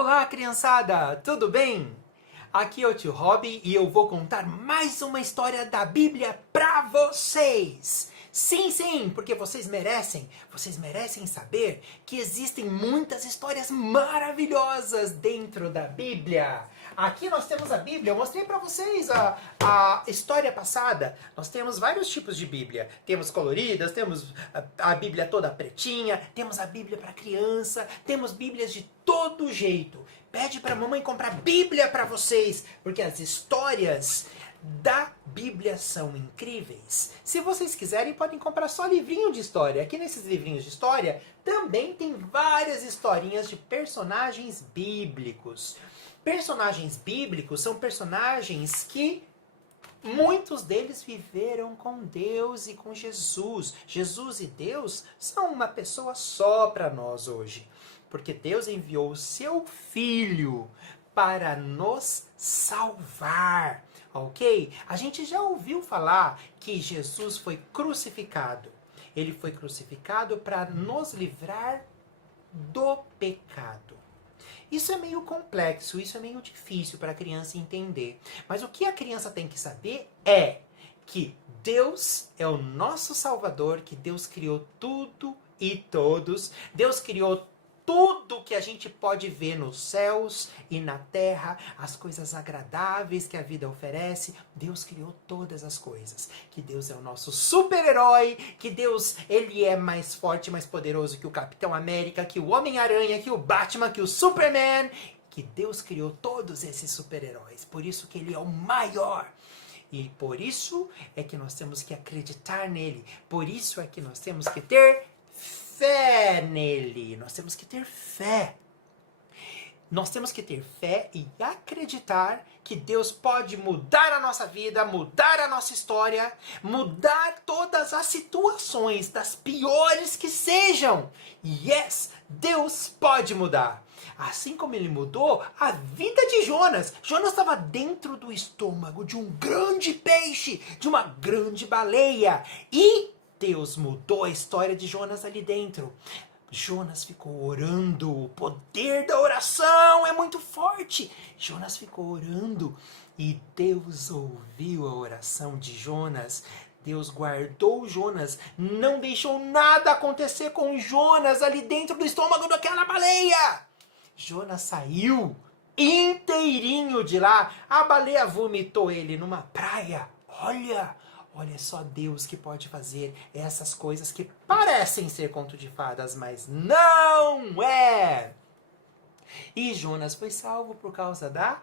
Olá, criançada! Tudo bem? Aqui é o tio Rob e eu vou contar mais uma história da Bíblia pra vocês! Sim, porque vocês merecem saber que existem muitas histórias maravilhosas dentro da Bíblia. Aqui nós temos a Bíblia, eu mostrei pra vocês a história passada. Nós temos vários tipos de Bíblia. Temos coloridas, temos a Bíblia toda pretinha, temos a Bíblia para criança, temos Bíblias de todo jeito. Pede pra mamãe comprar Bíblia pra vocês, porque as histórias da Bíblia são incríveis. Se vocês quiserem, podem comprar só livrinho de história. Aqui nesses livrinhos de história também tem várias historinhas de personagens bíblicos. Personagens bíblicos são personagens que muitos deles viveram com Deus e com Jesus. Jesus e Deus são uma pessoa só para nós hoje. Porque Deus enviou o seu Filho para nos salvar. Ok? A gente já ouviu falar que Jesus foi crucificado. Ele foi crucificado para nos livrar do pecado. Isso é meio complexo, isso é meio difícil para a criança entender. Mas o que a criança tem que saber é que Deus é o nosso Salvador, que Deus criou tudo e todos. Deus criou tudo que a gente pode ver nos céus e na terra, as coisas agradáveis que a vida oferece. Deus criou todas as coisas. Que Deus é o nosso super-herói, que Deus, ele é mais forte, mais poderoso que o Capitão América, que o Homem-Aranha, que o Batman, que o Superman. Que Deus criou todos esses super-heróis. Por isso que ele é o maior. E por isso é que nós temos que acreditar nele. Por isso é que nós temos que ter fé nele. Nós temos que ter fé. Nós temos que ter fé e acreditar que Deus pode mudar a nossa vida, mudar a nossa história, mudar todas as situações, das piores que sejam. Yes, Deus pode mudar. Assim como ele mudou a vida de Jonas. Jonas estava dentro do estômago de um grande peixe, de uma grande baleia. E Deus mudou a história de Jonas ali dentro. Jonas ficou orando. O poder da oração é muito forte. Jonas ficou orando e Deus ouviu a oração de Jonas. Deus guardou Jonas. Não deixou nada acontecer com Jonas ali dentro do estômago daquela baleia. Jonas saiu inteirinho de lá. A baleia vomitou ele numa praia. Olha só Deus que pode fazer essas coisas que parecem ser conto de fadas, mas não é. E Jonas foi salvo por causa da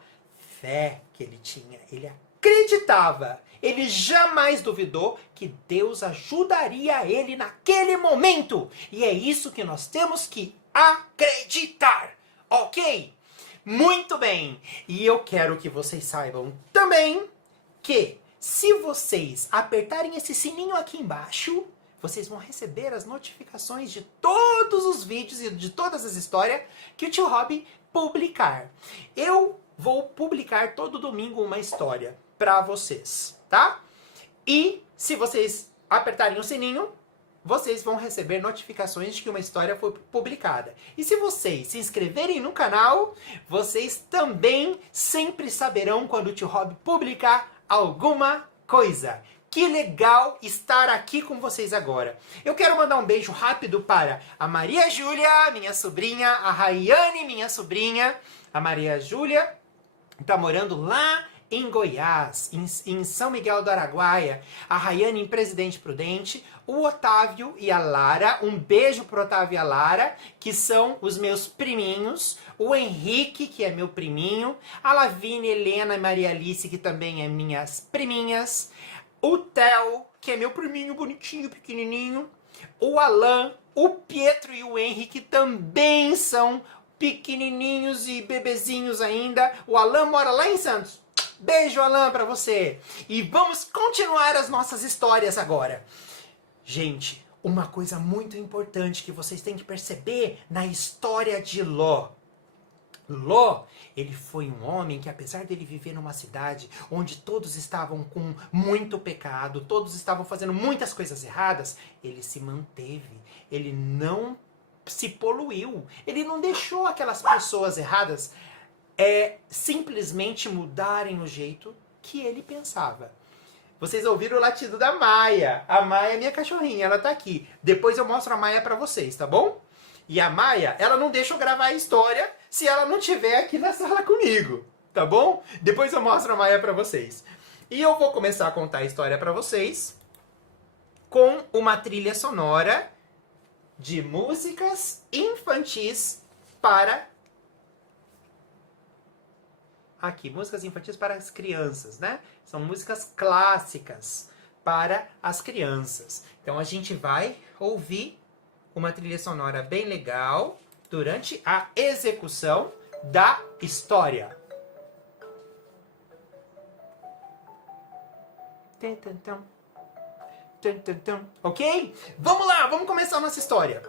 fé que ele tinha. Ele acreditava. Ele jamais duvidou que Deus ajudaria ele naquele momento. E é isso que nós temos que acreditar. Ok? Muito bem. E eu quero que vocês saibam também que se vocês apertarem esse sininho aqui embaixo, vocês vão receber as notificações de todos os vídeos e de todas as histórias que o tio Rob publicar. Eu vou publicar todo domingo uma história para vocês, tá? E se vocês apertarem o sininho, vocês vão receber notificações de que uma história foi publicada. E se vocês se inscreverem no canal, vocês também sempre saberão quando o tio Rob publicar alguma coisa. Que legal estar aqui com vocês agora. Eu quero mandar um beijo rápido para a Maria Júlia, minha sobrinha, a Rayane, minha sobrinha. A Maria Júlia está morando lá em Goiás, em São Miguel do Araguaia. A Rayane em Presidente Prudente. O Otávio e a Lara, um beijo pro Otávio e a Lara, que são os meus priminhos. O Henrique, que é meu priminho. A Lavínia, Helena e Maria Alice, que também é minhas priminhas. O Theo, que é meu priminho bonitinho, pequenininho. O Alan, o Pietro e o Henrique também são pequenininhos e bebezinhos ainda. O Alan mora lá em Santos. Beijo, Alan, pra você. E vamos continuar as nossas histórias agora. Gente, uma coisa muito importante que vocês têm que perceber na história de Ló. Ló, ele foi um homem que, apesar dele viver numa cidade onde todos estavam com muito pecado, todos estavam fazendo muitas coisas erradas, ele se manteve. Ele não se poluiu. Ele não deixou aquelas pessoas erradas simplesmente mudarem o jeito que ele pensava. Vocês ouviram o latido da Maia. A Maia é minha cachorrinha, ela tá aqui. Depois eu mostro a Maia pra vocês, tá bom? E a Maia, ela não deixa eu gravar a história se ela não estiver aqui na sala comigo, tá bom? Depois eu mostro a Maia pra vocês. E eu vou começar a contar a história pra vocês com uma trilha sonora de músicas infantis para... Aqui, músicas infantis para as crianças, né? São músicas clássicas para as crianças. Então a gente vai ouvir uma trilha sonora bem legal durante a execução da história. Ok? Vamos lá, vamos começar a nossa história.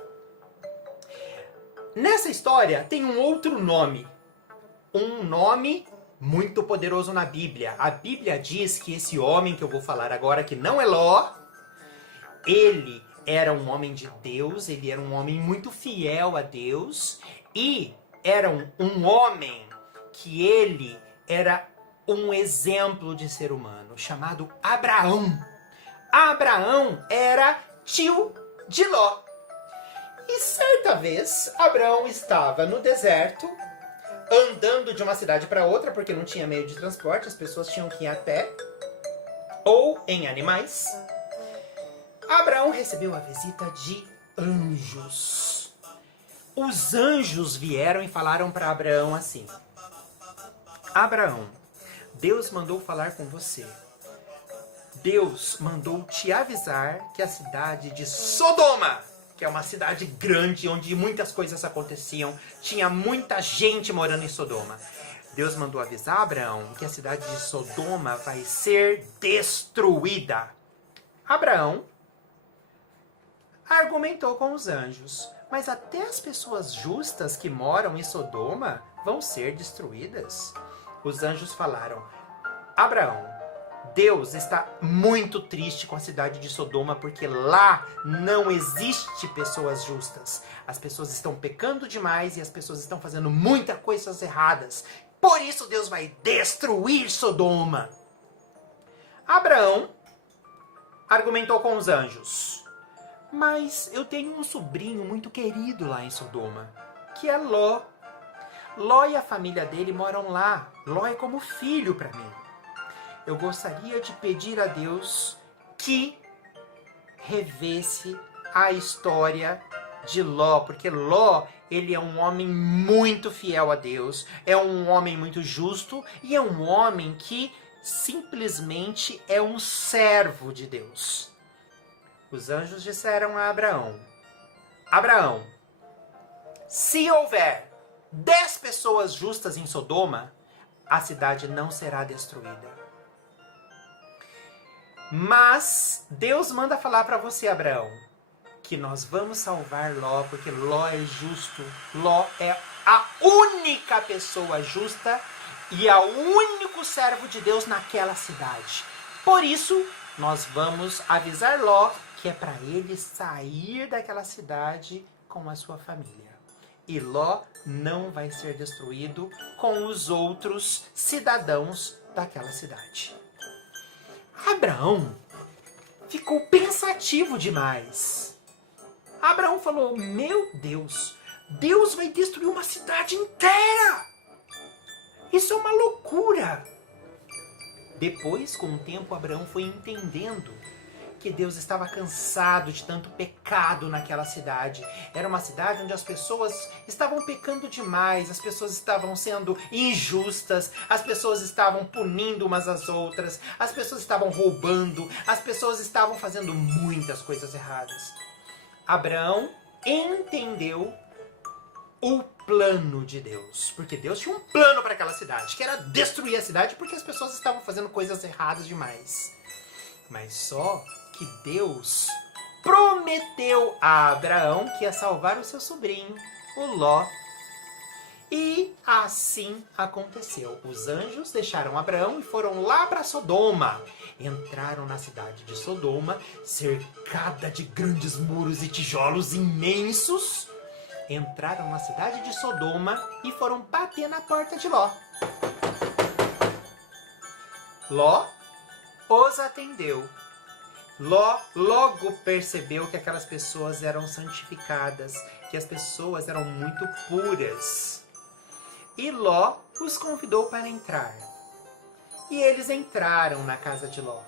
Nessa história tem um outro nome. Um nome muito poderoso na Bíblia. A Bíblia diz que esse homem que eu vou falar agora, que não é Ló, ele era um homem de Deus, ele era um homem muito fiel a Deus, e era um homem que ele era um exemplo de ser humano, chamado Abraão. Abraão era tio de Ló. E certa vez, Abraão estava no deserto, andando de uma cidade para outra, porque não tinha meio de transporte, as pessoas tinham que ir a pé, ou em animais. Abraão recebeu a visita de anjos. Os anjos vieram e falaram para Abraão assim: Abraão, Deus mandou falar com você. Deus mandou te avisar que a cidade de Sodoma, que é uma cidade grande onde muitas coisas aconteciam, tinha muita gente morando em Sodoma. Deus mandou avisar Abraão que a cidade de Sodoma vai ser destruída. Abraão argumentou com os anjos: mas até as pessoas justas que moram em Sodoma vão ser destruídas? Os anjos falaram: Abraão, Deus está muito triste com a cidade de Sodoma, porque lá não existe pessoas justas. As pessoas estão pecando demais e as pessoas estão fazendo muitas coisas erradas. Por isso Deus vai destruir Sodoma. Abraão argumentou com os anjos: mas eu tenho um sobrinho muito querido lá em Sodoma, que é Ló. Ló e a família dele moram lá. Ló é como filho para mim. Eu gostaria de pedir a Deus que revesse a história de Ló, porque Ló, ele é um homem muito fiel a Deus, é um homem muito justo e é um homem que simplesmente é um servo de Deus. Os anjos disseram a Abraão: Abraão, se houver 10 pessoas justas em Sodoma, a cidade não será destruída. Mas Deus manda falar para você, Abraão, que nós vamos salvar Ló, porque Ló é justo. Ló é a única pessoa justa e é o único servo de Deus naquela cidade. Por isso, nós vamos avisar Ló que é para ele sair daquela cidade com a sua família. E Ló não vai ser destruído com os outros cidadãos daquela cidade. Abraão ficou pensativo demais. Abraão falou: meu Deus, Deus vai destruir uma cidade inteira. Isso é uma loucura. Depois, com o tempo, Abraão foi entendendo que Deus estava cansado de tanto pecado naquela cidade. Era uma cidade onde as pessoas estavam pecando demais, as pessoas estavam sendo injustas, as pessoas estavam punindo umas às outras, as pessoas estavam roubando, as pessoas estavam fazendo muitas coisas erradas. Abraão entendeu o plano de Deus, porque Deus tinha um plano para aquela cidade, que era destruir a cidade porque as pessoas estavam fazendo coisas erradas demais. Mas só que Deus prometeu a Abraão que ia salvar o seu sobrinho, o Ló. E assim aconteceu. Os anjos deixaram Abraão e foram lá para Sodoma. Entraram na cidade de Sodoma, cercada de grandes muros e tijolos imensos. entraram na cidade de Sodoma e foram bater na porta de Ló. Ló os atendeu. Ló logo percebeu que aquelas pessoas eram santificadas, que as pessoas eram muito puras. E Ló os convidou para entrar. E eles entraram na casa de Ló.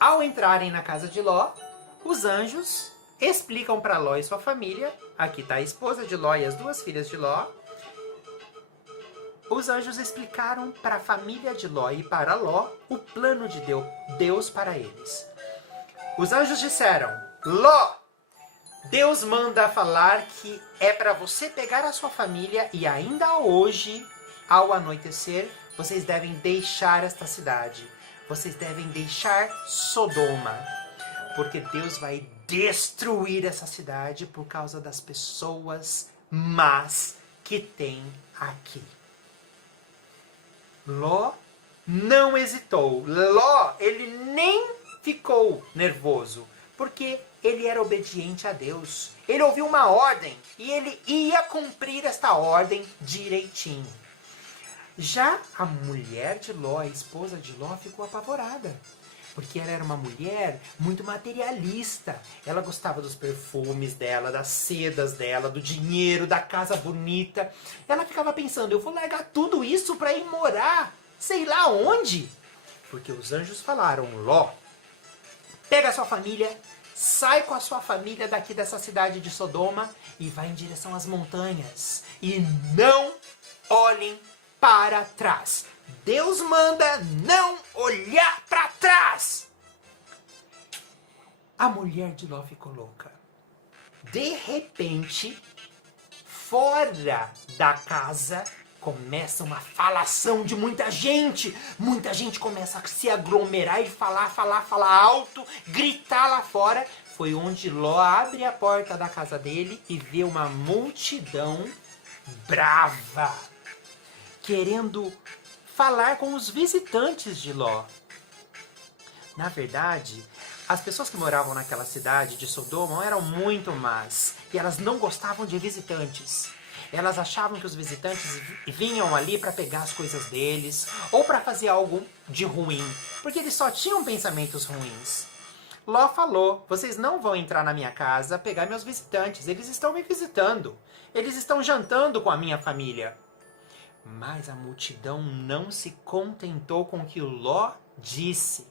Ao entrarem na casa de Ló, os anjos explicam para Ló e sua família, aqui está a esposa de Ló e as duas filhas de Ló, os anjos explicaram para a família de Ló e para Ló o plano de Deus para eles. Os anjos disseram: Ló, Deus manda falar que é para você pegar a sua família e ainda hoje, ao anoitecer, vocês devem deixar esta cidade. Vocês devem deixar Sodoma, porque Deus vai destruir essa cidade por causa das pessoas más que tem aqui. Ló não hesitou. Ló, ele nem ficou nervoso, porque ele era obediente a Deus. Ele ouviu uma ordem e ele ia cumprir esta ordem direitinho. Já a mulher de Ló, a esposa de Ló, ficou apavorada, porque ela era uma mulher muito materialista. Ela gostava dos perfumes dela, das sedas dela, do dinheiro, da casa bonita. Ela ficava pensando: eu vou largar tudo isso para ir morar sei lá onde? Porque os anjos falaram: Ló, pega a sua família, sai com a sua família daqui dessa cidade de Sodoma e vai em direção às montanhas. E não olhem para trás. Deus manda não olhar para trás. A mulher de Ló ficou louca. De repente, fora da casa, começa uma falação de muita gente. Muita gente começa a se aglomerar e falar alto, gritar lá fora. Foi onde Ló abre a porta da casa dele e vê uma multidão brava, querendo falar com os visitantes de Ló. Na verdade, as pessoas que moravam naquela cidade de Sodoma eram muito más, e elas não gostavam de visitantes. Elas achavam que os visitantes vinham ali para pegar as coisas deles, ou para fazer algo de ruim, porque eles só tinham pensamentos ruins. Ló falou: vocês não vão entrar na minha casa pegar meus visitantes, eles estão me visitando, eles estão jantando com a minha família. Mas a multidão não se contentou com o que o Ló disse.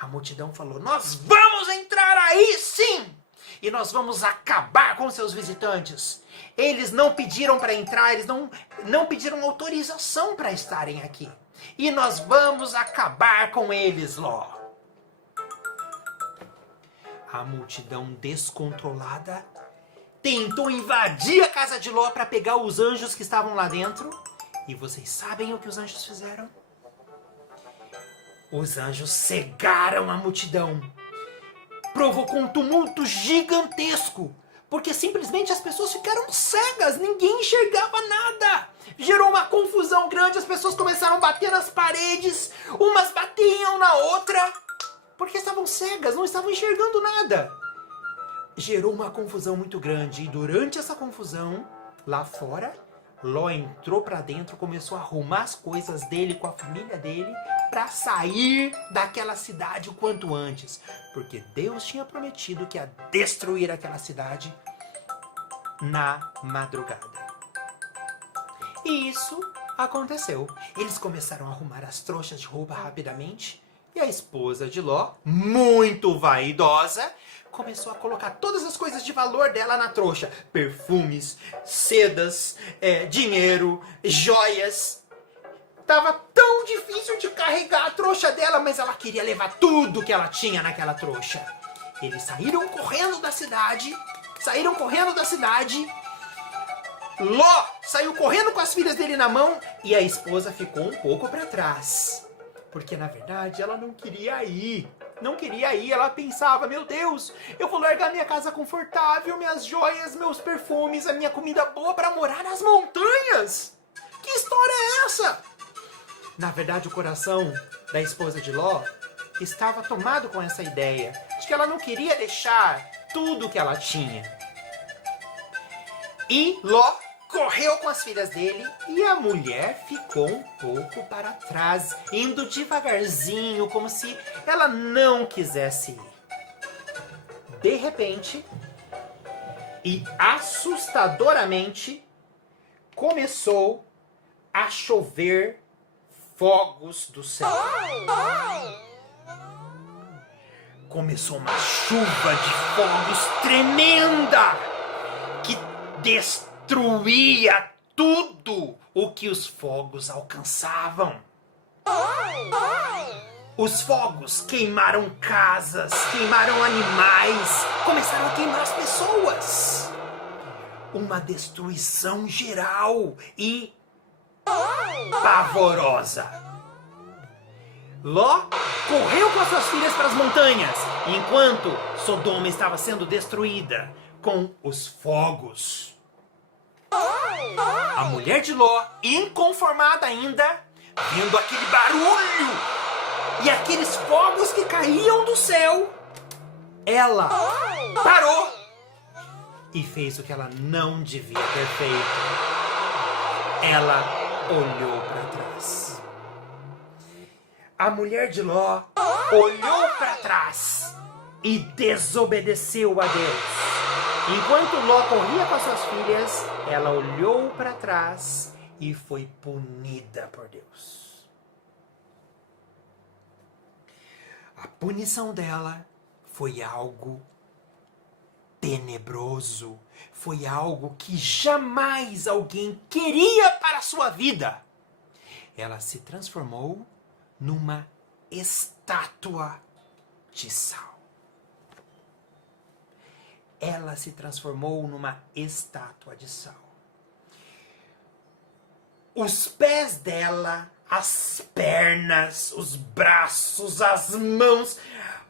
A multidão falou: nós vamos entrar aí sim! E nós vamos acabar com seus visitantes. Eles não pediram para entrar, eles não pediram autorização para estarem aqui. E nós vamos acabar com eles, Ló. A multidão descontrolada tentou invadir a casa de Ló para pegar os anjos que estavam lá dentro. E vocês sabem o que os anjos fizeram? Os anjos cegaram a multidão. Provocou um tumulto gigantesco, porque simplesmente as pessoas ficaram cegas, ninguém enxergava nada. Gerou uma confusão grande, as pessoas começaram a bater nas paredes, umas batiam na outra, porque estavam cegas, não estavam enxergando nada. Gerou uma confusão muito grande, e durante essa confusão, lá fora, Ló entrou pra dentro, começou a arrumar as coisas dele com a família dele para sair daquela cidade o quanto antes, porque Deus tinha prometido que ia destruir aquela cidade na madrugada. E isso aconteceu. Eles começaram a arrumar as trouxas de roupa rapidamente, e a esposa de Ló, muito vaidosa, começou a colocar todas as coisas de valor dela na trouxa. Perfumes, sedas, dinheiro, joias. Tava tão difícil de carregar a trouxa dela, mas ela queria levar tudo que ela tinha naquela trouxa. Eles saíram correndo da cidade. Ló saiu correndo com as filhas dele na mão e a esposa ficou um pouco para trás. Porque, na verdade, ela não queria ir. Ela pensava: meu Deus, eu vou largar minha casa confortável, minhas joias, meus perfumes, a minha comida boa para morar nas montanhas. Que história é essa? Na verdade, o coração da esposa de Ló estava tomado com essa ideia de que ela não queria deixar tudo que ela tinha. E Ló correu com as filhas dele e a mulher ficou um pouco para trás, indo devagarzinho, como se ela não quisesse ir. De repente, e assustadoramente, começou a chover fogos do céu. Começou uma chuva de fogos tremenda que destruía tudo o que os fogos alcançavam. Os fogos queimaram casas, queimaram animais, começaram a queimar as pessoas. Uma destruição geral e pavorosa. Ló correu com as suas filhas para as montanhas, enquanto Sodoma estava sendo destruída com os fogos. A mulher de Ló, inconformada ainda, vendo aquele barulho e aqueles fogos que caíam do céu, ela parou e fez o que ela não devia ter feito. Ela olhou para trás. A mulher de Ló olhou para trás e desobedeceu a Deus. Enquanto Ló corria com as suas filhas, ela olhou para trás e foi punida por Deus. A punição dela foi algo tenebroso, foi algo que jamais alguém queria para a sua vida. Ela se transformou numa estátua de sal. Ela se transformou numa estátua de sal. Os pés dela, as pernas, os braços, as mãos,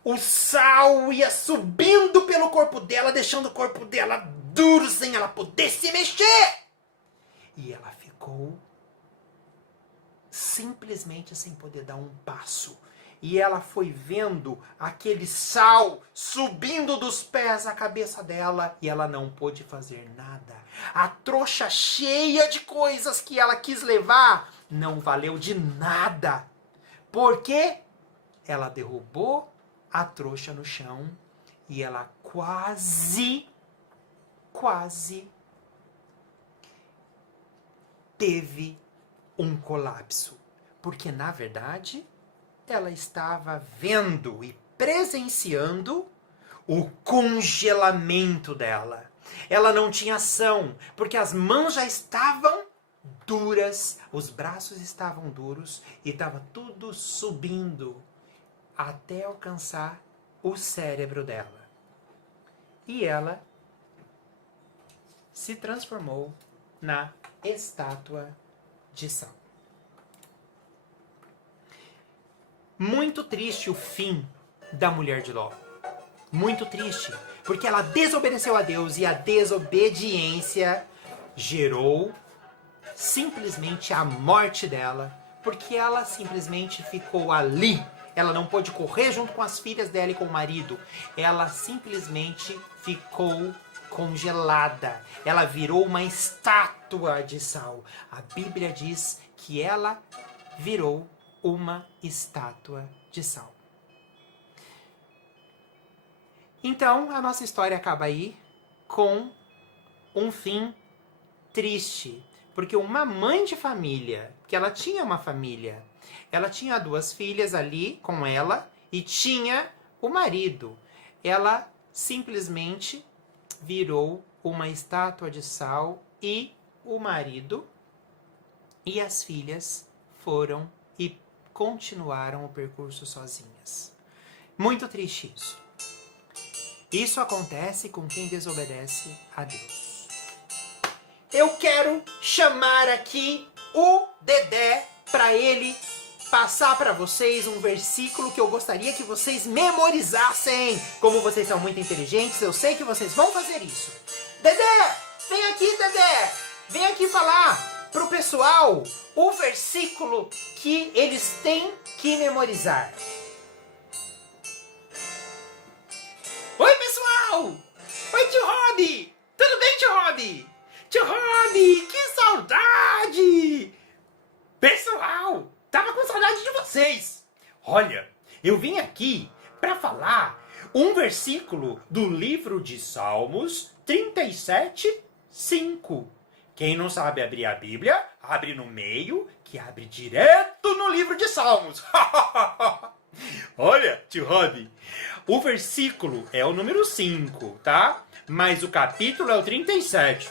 o sal ia subindo pelo corpo dela, deixando o corpo dela duro, sem ela poder se mexer. E ela ficou simplesmente sem poder dar um passo. E ela foi vendo aquele sal subindo dos pés à cabeça dela e ela não pôde fazer nada. A trouxa cheia de coisas que ela quis levar não valeu de nada. Porque ela derrubou a trouxa no chão e ela quase teve um colapso. Porque, na verdade, ela estava vendo e presenciando o congelamento dela. Ela não tinha ação, porque as mãos já estavam duras, os braços estavam duros e estava tudo subindo até alcançar o cérebro dela. E ela se transformou na estátua de sal. Muito triste o fim da mulher de Ló. Muito triste, porque ela desobedeceu a Deus e a desobediência gerou simplesmente a morte dela, porque ela simplesmente ficou ali. Ela não pôde correr junto com as filhas dela e com o marido. Ela simplesmente ficou congelada. Ela virou uma estátua de sal. A Bíblia diz que ela virou uma estátua de sal. Então, a nossa história acaba aí com um fim triste. Porque uma mãe de família, que ela tinha uma família, ela tinha 2 filhas ali com ela e tinha o marido. Ela simplesmente virou uma estátua de sal e o marido e as filhas foram e continuaram o percurso sozinhas. Muito triste isso. Isso acontece com quem desobedece a Deus. Eu quero chamar aqui o Dedé para ele passar para vocês um versículo que eu gostaria que vocês memorizassem. Como vocês são muito inteligentes, eu sei que vocês vão fazer isso. Dedé, vem aqui, Dedé. Vem aqui falar pro pessoal o versículo que eles têm que memorizar. Oi, pessoal! Robbie! Tio Robbie, que saudade! Pessoal, tava com saudade de vocês. Olha, eu vim aqui para falar um versículo do livro de Salmos 37:5. Quem não sabe abrir a Bíblia, abre no meio, que abre direto no livro de Salmos. Olha, tio Robbie, o versículo é o número 5, tá? Mas o capítulo é o 37.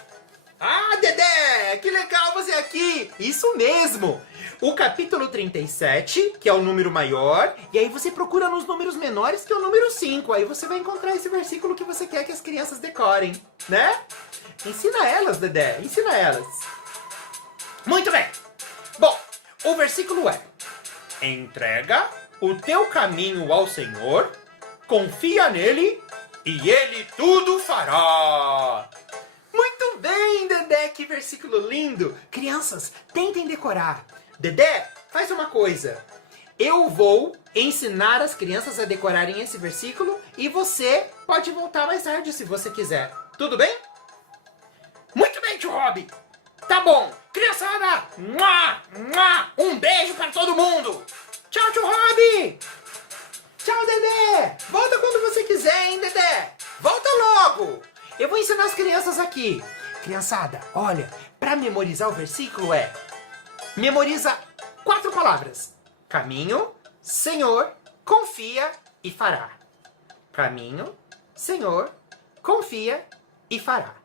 Ah, Dedé, que legal você aqui! Isso mesmo! O capítulo 37, que é o número maior, e aí você procura nos números menores, que é o número 5. Aí você vai encontrar esse versículo que você quer que as crianças decorem, né? Ensina elas, Dedé, ensina elas. Muito bem! Bom, o versículo é: entrega o teu caminho ao Senhor, confia nele, e ele tudo fará. Muito bem, Dedé, que versículo lindo! Crianças, tentem decorar. Dedé, faz uma coisa. Eu vou ensinar as crianças a decorarem esse versículo e você pode voltar mais tarde se você quiser. Tudo bem? Muito bem, tio Robbie. Tá bom. Criançada, um beijo para todo mundo. Tchau, tio Robbie. Tchau, Dedé. Volta quando você quiser, hein, Dedé. Volta logo. Eu vou ensinar as crianças aqui. Criançada, olha, para memorizar o versículo memoriza 4 palavras. Caminho, Senhor, confia e fará. Caminho, Senhor, confia e fará.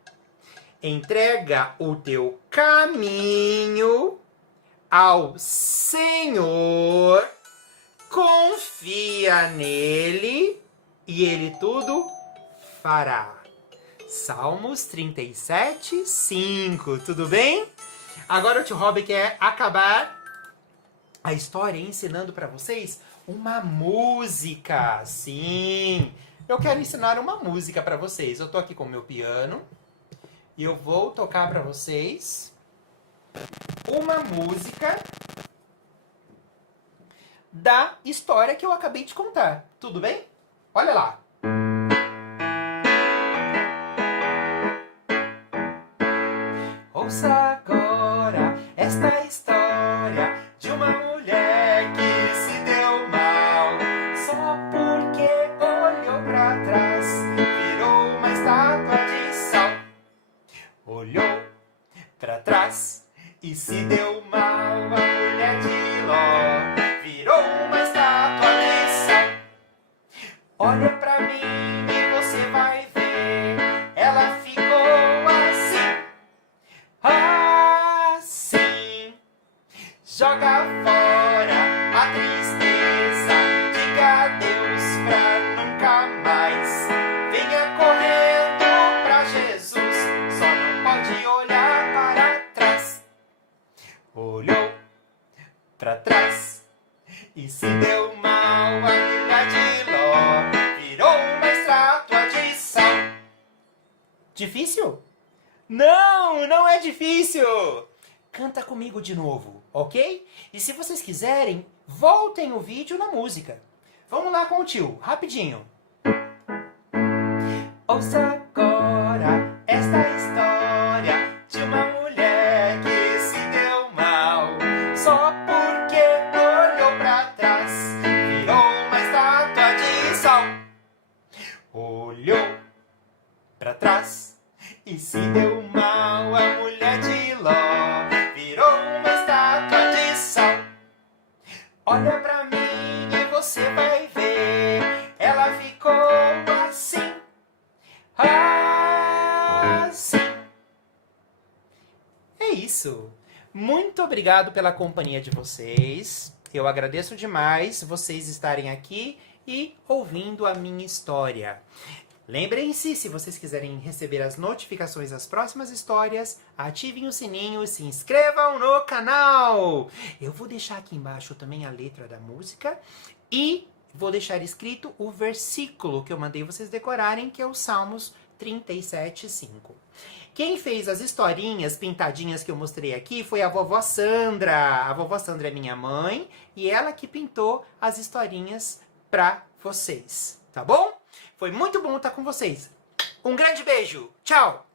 Entrega o teu caminho ao Senhor, confia nele e ele tudo fará. Salmos 37:5, tudo bem? Agora o tio Robbie quer acabar a história ensinando para vocês uma música. Sim, eu quero ensinar uma música para vocês. Eu tô aqui com o meu piano e eu vou tocar para vocês uma música da história que eu acabei de contar. Tudo bem? Olha lá. Ouça agora esta história de uma mulher que se deu mal só porque olhou pra trás, virou uma estátua de sal. Olhou pra trás e se deu mal, a mulher de Ló virou uma estátua de sal. Olha pra mim e você vai ver, ela ficou assim. Assim, joga fora a tristeza, diga adeus pra nunca mais. Venha correndo pra Jesus, só não pode olhar para trás. Olhou pra trás e se deu mal, a mulher de Ló virou uma estátua de sal. Difícil? Não, não é difícil! Canta comigo de novo, ok? E se vocês quiserem, voltem o vídeo na música. Vamos lá com o tio, rapidinho. Ouça agora esta história de uma mulher que se deu mal só porque olhou pra trás, virou uma estátua de sal. Olhou pra trás e se deu mal, a mulher de Ló virou uma estátua de sal. Olha pra mim e você vai ver, ela ficou assim. Assim. É isso. Muito obrigado pela companhia de vocês. Eu agradeço demais vocês estarem aqui e ouvindo a minha história. Lembrem-se, se vocês quiserem receber as notificações das próximas histórias, ativem o sininho e se inscrevam no canal! Eu vou deixar aqui embaixo também a letra da música e vou deixar escrito o versículo que eu mandei vocês decorarem, que é o Salmos 37:5. Quem fez as historinhas pintadinhas que eu mostrei aqui foi a vovó Sandra. A vovó Sandra é minha mãe e ela que pintou as historinhas pra vocês, tá bom? Foi muito bom estar com vocês. Um grande beijo. Tchau!